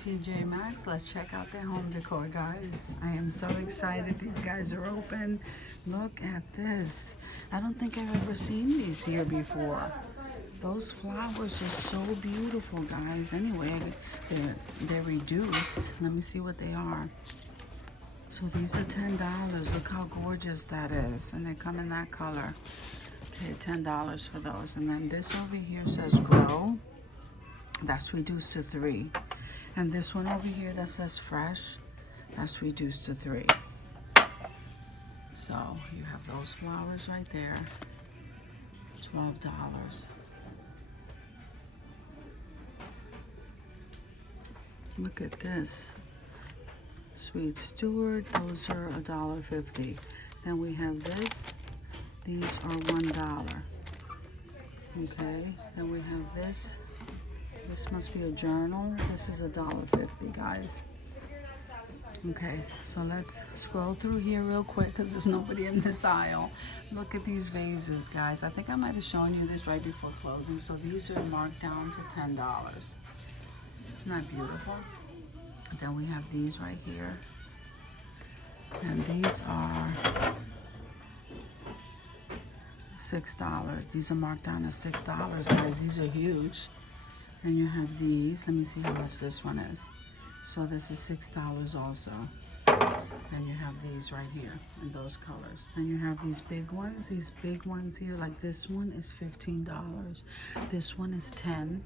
TJ Maxx. Let's check out their home decor, guys. I am so excited. These guys are open. Look at this. I don't think I've ever seen these here before. Those flowers are so beautiful, guys. Anyway, they're reduced. Let me see what they are. So these are $10. Look how gorgeous that is. And they come in that color. Okay, $10 for those. And then this over here says grow. That's reduced to $3. And this one over here that says fresh, that's reduced to $3. So you have those flowers right there, $12. Look at this. Sweet Stewart, those are $1.50. Then we have this, these are $1. Okay, then we have this. This must be a journal. This is $1.50, guys. Okay, so let's scroll through here real quick because there's nobody in this aisle. Look at these vases, guys. I think I might have shown you this right before closing. So these are marked down to $10. Isn't that beautiful? Then we have these right here. And these are $6. These are marked down to $6, guys. These are huge. Then you have these. Let me see how much this one is. So this is $6 also. Then you have these right here in those colors. Then you have these big ones. These big ones here, like this one is $15. This one is $10.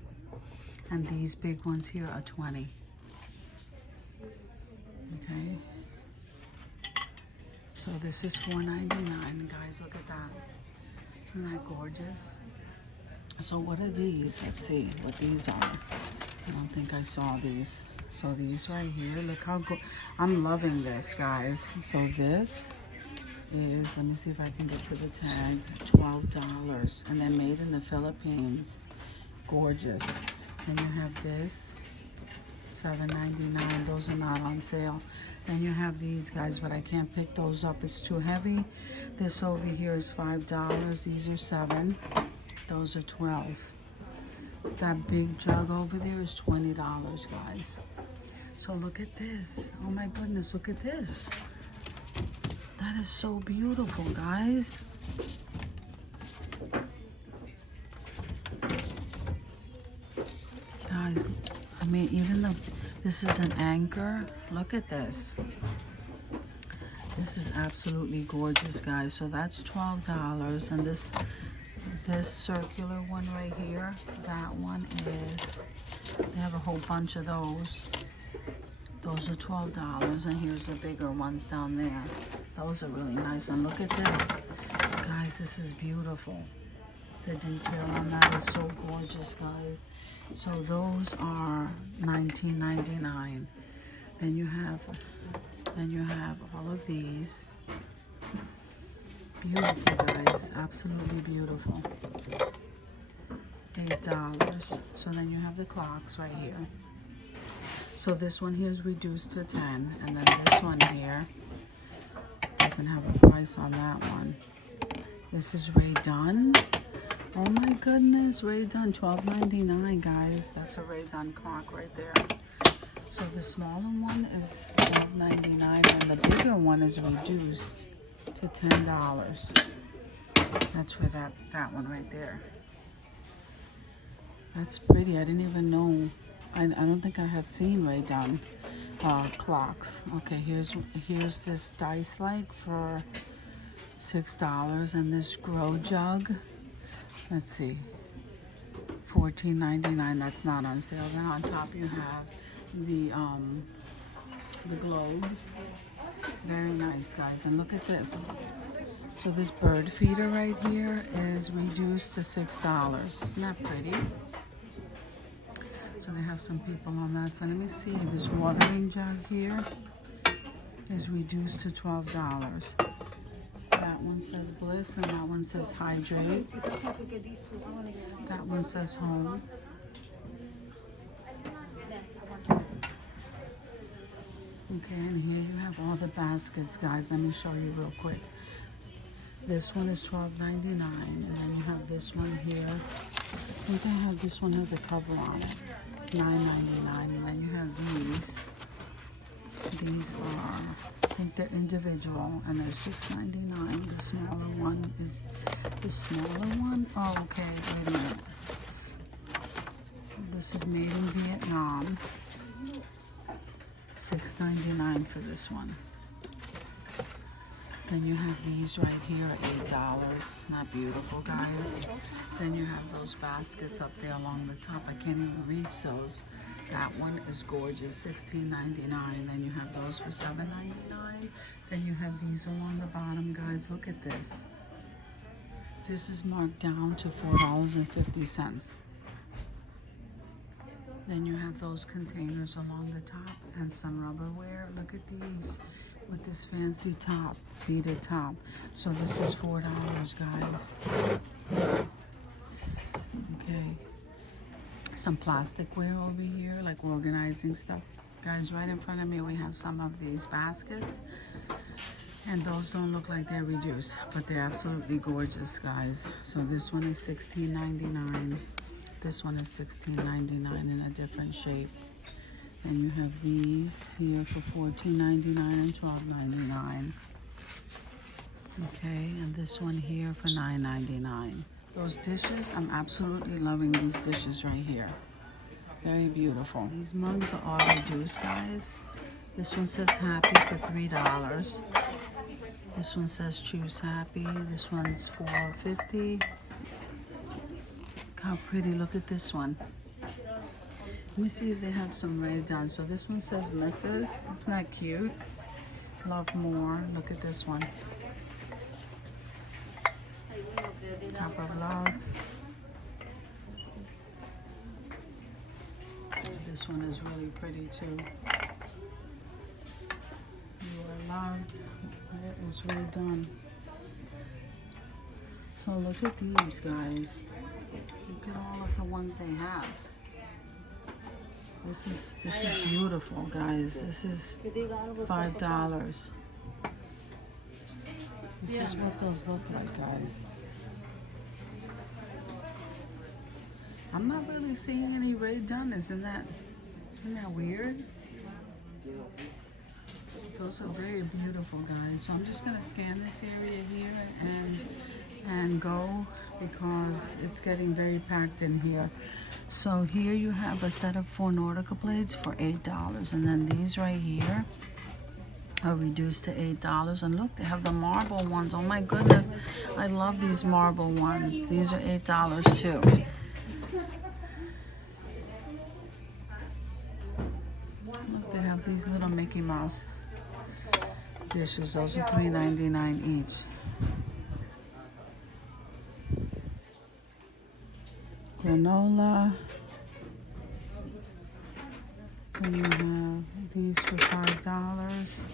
And these big ones here are $20. Okay. So this is $4.99. Guys, look at that. Isn't that gorgeous? So what are these? Let's see what these are. I don't think I saw these. So these right here, look how good. I'm loving this, guys. So this is, let me see if I can get to the tag, $12. And they're made in the Philippines. Gorgeous. Then you have this, $7.99. Those are not on sale. Then you have these, guys, but I can't pick those up. It's too heavy. This over here is $5. These are $7. Those are $12. That big jug over there is $20, guys. So look at this. Oh my goodness, look at this. That is so beautiful, guys. Guys, I mean, even this is an anchor. Look at this. This is absolutely gorgeous, guys. So that's $12. And this circular one right here, that one is, they have a whole bunch of those. Those are $12. And here's the bigger ones down there. Those are really nice. And look at this. Guys, this is beautiful. The detail on that is so gorgeous, guys. So those are $19.99. Then you have all of these. Beautiful, guys. Absolutely beautiful. $8. So then you have the clocks right here. So this one here is reduced to $10. And then this one here doesn't have a price on that one. This is Ray Dunn. Oh my goodness, Ray Dunn, $12.99, guys. That's a Ray Dunn clock right there. So the smaller one is $12.99 and the bigger one is reduced to $10. That's for that one right there. That's pretty. I didn't even know. I don't think I had seen Ray Dunn clocks. Okay, here's this dice light for $6 and this grow jug. Let's see, $14.99. That's not on sale. Then on top you have the globes. Very nice, guys. And look at this. So this bird feeder right here is reduced to $6. Isn't that pretty? So they have some people on that. So let me see. This watering jug here is reduced to $12. That one says Bliss and that one says Hydrate. That one says Home. Okay, and here you have all the baskets, guys. Let me show you real quick. This one is $12.99, and then you have this one here. I think I have this one has a cover on it. $9.99. And then you have these. These are, I think they're individual, and they're $6.99. The smaller one is the smaller one. Oh, okay, wait a minute. This is made in Vietnam. $6.99 for this one. Then you have these right here, $8. Isn't that beautiful, guys? Then you have those baskets up there along the top. I can't even reach those. That one is gorgeous, $16.99. Then you have those for $7.99. Then you have these along the bottom, guys. Look at this. This is marked down to $4.50. Then you have those containers along the top and some rubberware. Look at these with this fancy top, beaded top. So this is $4, guys. Okay. Some plasticware over here, like organizing stuff. Guys, right in front of me we have some of these baskets. And those don't look like they're reduced, but they're absolutely gorgeous, guys. So this one is $16.99. This one is $16.99 in a different shape. And you have these here for $14.99 and $12.99. Okay, and this one here for $9.99. Those dishes, I'm absolutely loving these dishes right here. Very beautiful. These mugs are all reduced, guys. This one says happy for $3. This one says choose happy. This one's $4.50. Look how pretty. Look at this one. Let me see if they have some red done. So this one says Mrs. Isn't that cute? Love more. Look at this one. Cup of love. This one is really pretty too. You are loved. It is well done. So look at these, guys. Look at all of the ones they have. This is beautiful, guys. This is $5. This is what those look like, guys. I'm not really seeing any red done. Isn't that weird? Those are very beautiful, guys. So I'm just gonna scan this area here and go, because it's getting very packed in here. So here you have a set of 4 Nautica plates for $8, and then these right here are reduced to $8. And look, they have the marble ones. Oh my goodness, I love these marble ones. These are $8 too. Look, they have these little Mickey Mouse dishes. Those are $3.99 each. Granola. Then you have these for $5.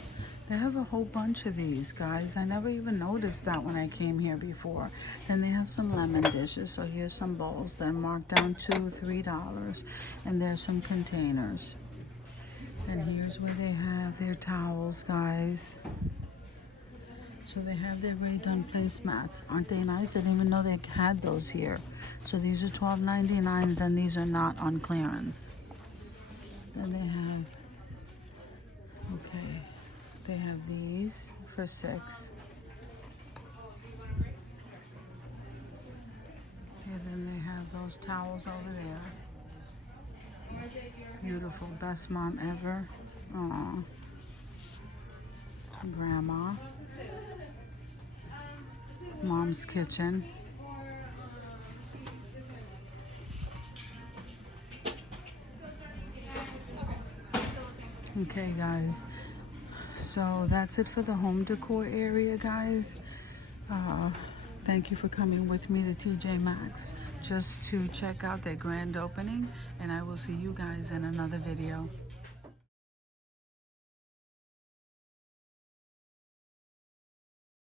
They have a whole bunch of these, guys. I never even noticed that when I came here before. Then they have some lemon dishes. So here's some bowls. They're marked down to $3. And there's some containers. And here's where they have their towels, guys. So they have their Ray Dunn placemats. Aren't they nice? I didn't even know they had those here. So these are $12.99, and these are not on clearance. Then they have, okay, they have these for $6. And then they have those towels over there. Beautiful, best mom ever. Aww. Grandma. Mom's kitchen. Okay, guys. So that's it for the home decor area, guys. Thank you for coming with me to TJ Maxx just to check out their grand opening, and I will see you guys in another video.